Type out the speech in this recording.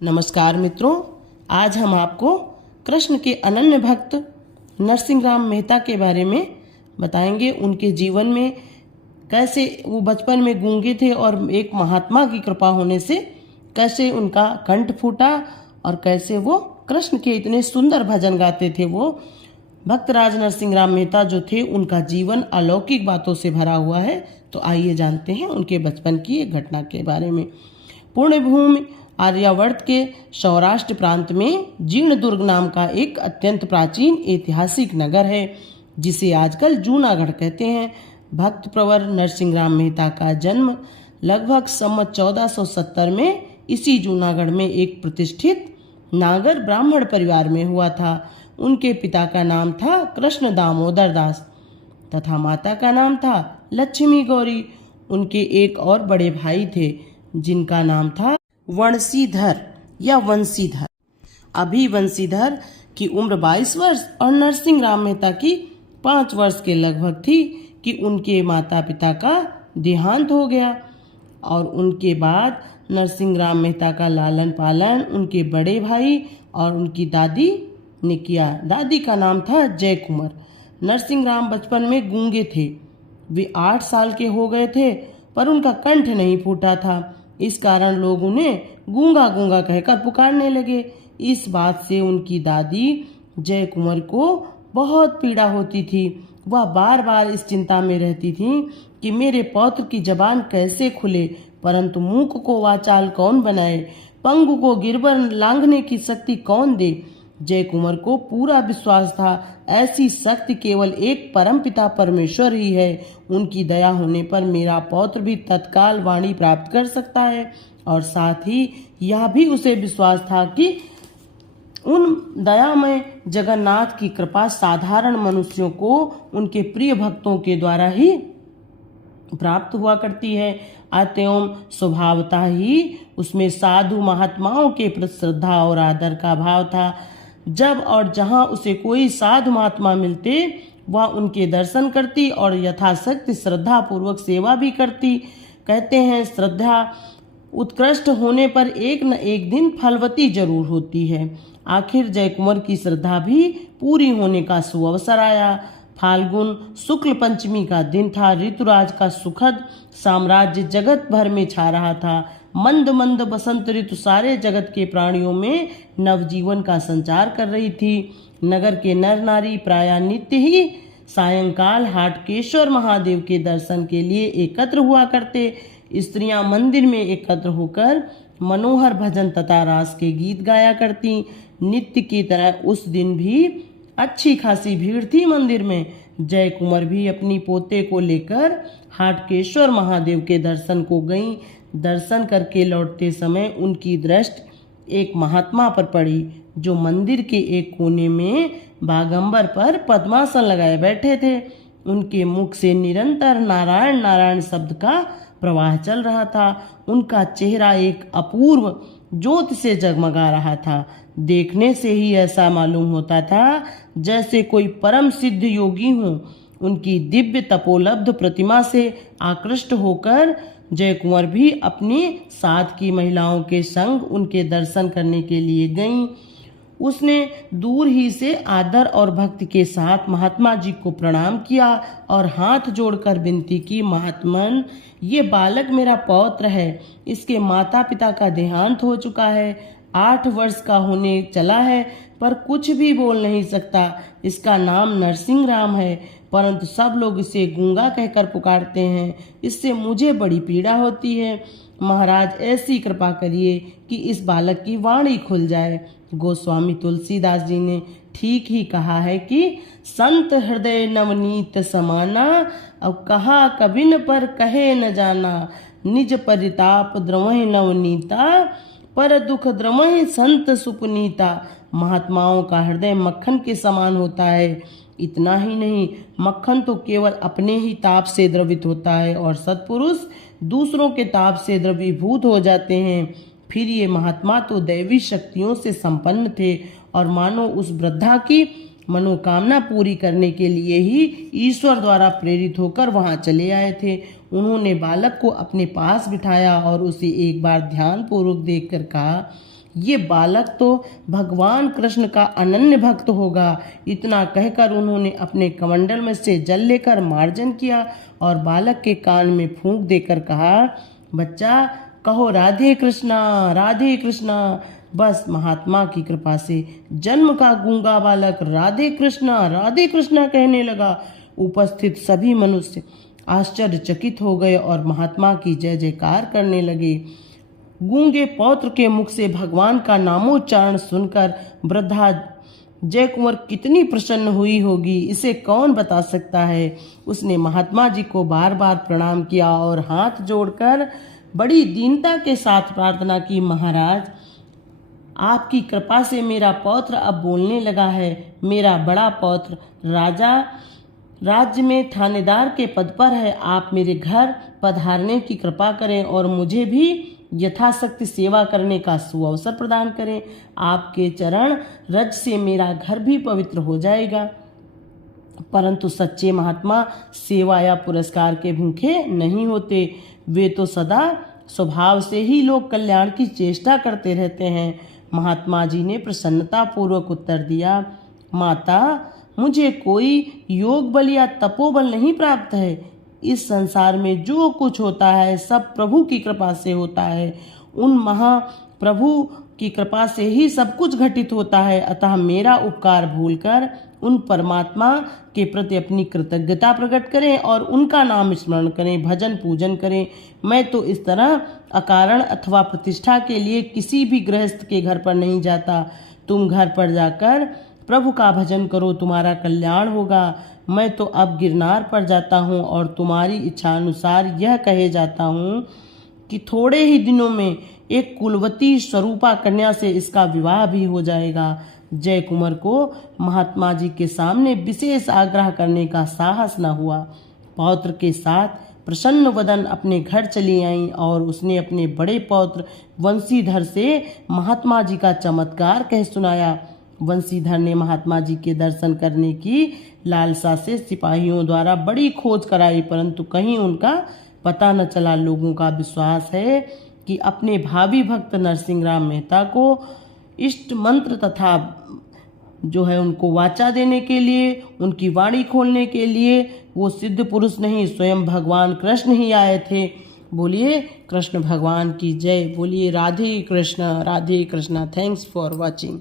नमस्कार मित्रों, आज हम आपको कृष्ण के अनन्य भक्त नरसिंह मेहता के बारे में बताएंगे। उनके जीवन में कैसे वो बचपन में गूंगे थे और एक महात्मा की कृपा होने से कैसे उनका कंठ फूटा और कैसे वो कृष्ण के इतने सुंदर भजन गाते थे। वो भक्तराज नरसिंह मेहता जो थे, उनका जीवन अलौकिक बातों से भरा हुआ है। तो आइए जानते हैं उनके बचपन की एक घटना के बारे में। पुण्यभूमि आर्यावर्त के सौराष्ट्र प्रांत में जीर्ण दुर्ग नाम का एक अत्यंत प्राचीन ऐतिहासिक नगर है, जिसे आजकल जूनागढ़ कहते हैं। भक्त प्रवर नरसिंह मेहता का जन्म लगभग संवत 1470 में इसी जूनागढ़ में एक प्रतिष्ठित नागर ब्राह्मण परिवार में हुआ था। उनके पिता का नाम था कृष्ण दामोदर दास तथा माता का नाम था लक्ष्मी गौरी। उनके एक और बड़े भाई थे जिनका नाम था वंशीधर या वंशीधर। अभी वंशीधर की उम्र 22 वर्ष और नरसिंह मेहता की 5 वर्ष के लगभग थी कि उनके माता पिता का देहांत हो गया। और उनके बाद नरसिंह मेहता का लालन पालन उनके बड़े भाई और उनकी दादी ने किया। दादी का नाम था जय कुंवर। नरसिंह बचपन में गूंगे थे। वे 8 साल के हो गए थे, पर उनका कंठ नहीं फूटा था। इस कारण लोग उन्हें गूंगा गूंगा कहकर पुकारने लगे। इस बात से उनकी दादी जय कुंवर को बहुत पीड़ा होती थी। वह बार बार इस चिंता में रहती थी कि मेरे पौत्र की जबान कैसे खुले, परंतु मूक को वाचाल कौन बनाए, पंगु को गिरबर लांघने की शक्ति कौन दे। जय कुंवर को पूरा विश्वास था ऐसी शक्ति केवल एक परमपिता परमेश्वर ही है। उनकी दया होने पर मेरा पौत्र भी तत्काल वाणी प्राप्त कर सकता है। और साथ ही यह भी उसे विश्वास था कि उन दयामय जगन्नाथ की कृपा साधारण मनुष्यों को उनके प्रिय भक्तों के द्वारा ही प्राप्त हुआ करती है। अतएव स्वभावतः ही उसमें साधु महात्माओं के प्रति श्रद्धा और आदर का भाव था। जब और जहाँ उसे कोई साधु महात्मा मिलते, वह उनके दर्शन करती और यथाशक्ति श्रद्धा पूर्वक सेवा भी करती। कहते हैं श्रद्धा उत्कृष्ट होने पर एक न एक दिन फलवती जरूर होती है। आखिर जय कुंवर की श्रद्धा भी पूरी होने का सुअवसर आया। फाल्गुन शुक्ल पंचमी का दिन था। ऋतुराज का सुखद साम्राज्य जगत भर में छा रहा था। मंद मंद बसंत ऋतु सारे जगत के प्राणियों में नवजीवन का संचार कर रही थी। नगर के नर नारी प्रायः नित्य ही सायंकाल हाटकेश्वर महादेव के दर्शन के लिए एकत्र हुआ करते। स्त्रियां मंदिर में एकत्र होकर मनोहर भजन तथा रास के गीत गाया करती। नित्य की तरह उस दिन भी अच्छी खासी भीड़ थी मंदिर में। जय कुंवर भी अपनी पोते को लेकर हाटकेश्वर महादेव के दर्शन को गईं। दर्शन करके लौटते समय उनकी दृष्टि एक महात्मा पर पड़ी, जो मंदिर के एक कोने में बागंबर पर पद्मासन लगाए बैठे थे। उनके मुख से निरंतर नारायण नारायण शब्द का प्रवाह चल रहा था। उनका चेहरा एक अपूर्व ज्योति से जगमगा रहा था। देखने से ही ऐसा मालूम होता था जैसे कोई परम सिद्ध योगी हो। उनकी दिव्य तपोलब्ध प्रतिमा से आकृष्ट होकर जय कुंवर भी अपनी साथ की महिलाओं के संग उनके दर्शन करने के लिए गईं। उसने दूर ही से आदर और भक्ति के साथ महात्मा जी को प्रणाम किया और हाथ जोड़कर विनती की, महात्मन, ये बालक मेरा पौत्र है। इसके माता पिता का देहांत हो चुका है। 8 वर्ष का होने चला है, पर कुछ भी बोल नहीं सकता। इसका नाम नरसिंह है, परंतु सब लोग इसे गूंगा कहकर पुकारते हैं। इससे मुझे बड़ी पीड़ा होती है। महाराज ऐसी कृपा करिए कि इस बालक की वाणी खुल जाए। गोस्वामी तुलसीदास जी ने ठीक ही कहा है कि संत हृदय नवनीत समाना, अब कहा कबिन पर कहे न जाना। निज परिताप द्रवहि नवनीता, पर दुख द्रवहि संत सुपुनीता। महात्माओं का हृदय मक्खन के समान होता है। इतना ही नहीं, मक्खन तो केवल अपने ही ताप से द्रवित होता है और सत्पुरुष दूसरों के ताप से द्रवीभूत हो जाते हैं। फिर ये महात्मा तो दैवी शक्तियों से संपन्न थे और मानो उस वृद्धा की मनोकामना पूरी करने के लिए ही ईश्वर द्वारा प्रेरित होकर वहां चले आए थे। उन्होंने बालक को अपने पास बिठाया और उसे एक बार ध्यान पूर्वक देखकर कहा, ये बालक तो भगवान कृष्ण का अनन्य भक्त होगा। इतना कहकर उन्होंने अपने कमंडल में से जल लेकर मार्जन किया और बालक के कान में फूंक देकर कहा, बच्चा कहो राधे कृष्णा राधे कृष्णा। बस महात्मा की कृपा से जन्म का गूंगा बालक राधे कृष्णा कहने लगा। उपस्थित सभी मनुष्य आश्चर्यचकित हो गए और महात्मा की जय जयकार करने लगे। गूंगे पौत्र के मुख से भगवान का नामोच्चारण सुनकर वृद्धा जय कुंवर कितनी प्रसन्न हुई होगी, इसे कौन बता सकता है। उसने महात्मा जी को बार बार प्रणाम किया और हाथ जोड़कर बड़ी दीनता के साथ प्रार्थना की, महाराज आपकी कृपा से मेरा पौत्र अब बोलने लगा है। मेरा बड़ा पौत्र राज्य में थानेदार के पद पर है। आप मेरे घर पधारने की कृपा करें और मुझे भी यथाशक्ति सेवा करने का सुअवसर प्रदान करें। आपके चरण रज से मेरा घर भी पवित्र हो जाएगा। परंतु सच्चे महात्मा सेवा या पुरस्कार के भूखे नहीं होते। वे तो सदा स्वभाव से ही लोक कल्याण की चेष्टा करते रहते हैं। महात्मा जी ने प्रसन्नता पूर्वक उत्तर दिया, माता मुझे कोई योग बल या तपोबल नहीं प्राप्त है। इस संसार में जो कुछ होता है सब प्रभु की कृपा से होता है। उन महाप्रभु की कृपा से ही सब कुछ घटित होता है। अतः मेरा उपकार भूलकर उन परमात्मा के प्रति अपनी कृतज्ञता प्रकट करें और उनका नाम स्मरण करें, भजन पूजन करें। मैं तो इस तरह अकारण अथवा प्रतिष्ठा के लिए किसी भी गृहस्थ के घर पर नहीं जाता। तुम घर पर जाकर प्रभु का भजन करो, तुम्हारा कल्याण होगा। मैं तो अब गिरनार पर जाता हूँ और तुम्हारी इच्छा अनुसार यह कहे जाता हूँ कि थोड़े ही दिनों में एक कुलवती स्वरूपा कन्या से इसका विवाह भी हो जाएगा। जय कुंवर को महात्मा जी के सामने विशेष आग्रह करने का साहस न हुआ। पौत्र के साथ प्रसन्न वदन अपने घर चली आई और उसने अपने बड़े पौत्र वंशीधर से महात्मा जी का चमत्कार कह सुनाया। वंशीधर ने महात्मा जी के दर्शन करने की लालसा से सिपाहियों द्वारा बड़ी खोज कराई, परंतु कहीं उनका पता न चला। लोगों का विश्वास है कि अपने भावी भक्त नरसिंहराम मेहता को इष्ट मंत्र तथा जो है उनको वाचा देने के लिए, उनकी वाणी खोलने के लिए वो सिद्ध पुरुष नहीं स्वयं भगवान कृष्ण ही आए थे। बोलिए कृष्ण भगवान की जय। बोलिए Radhe Krishna. Thanks for watching.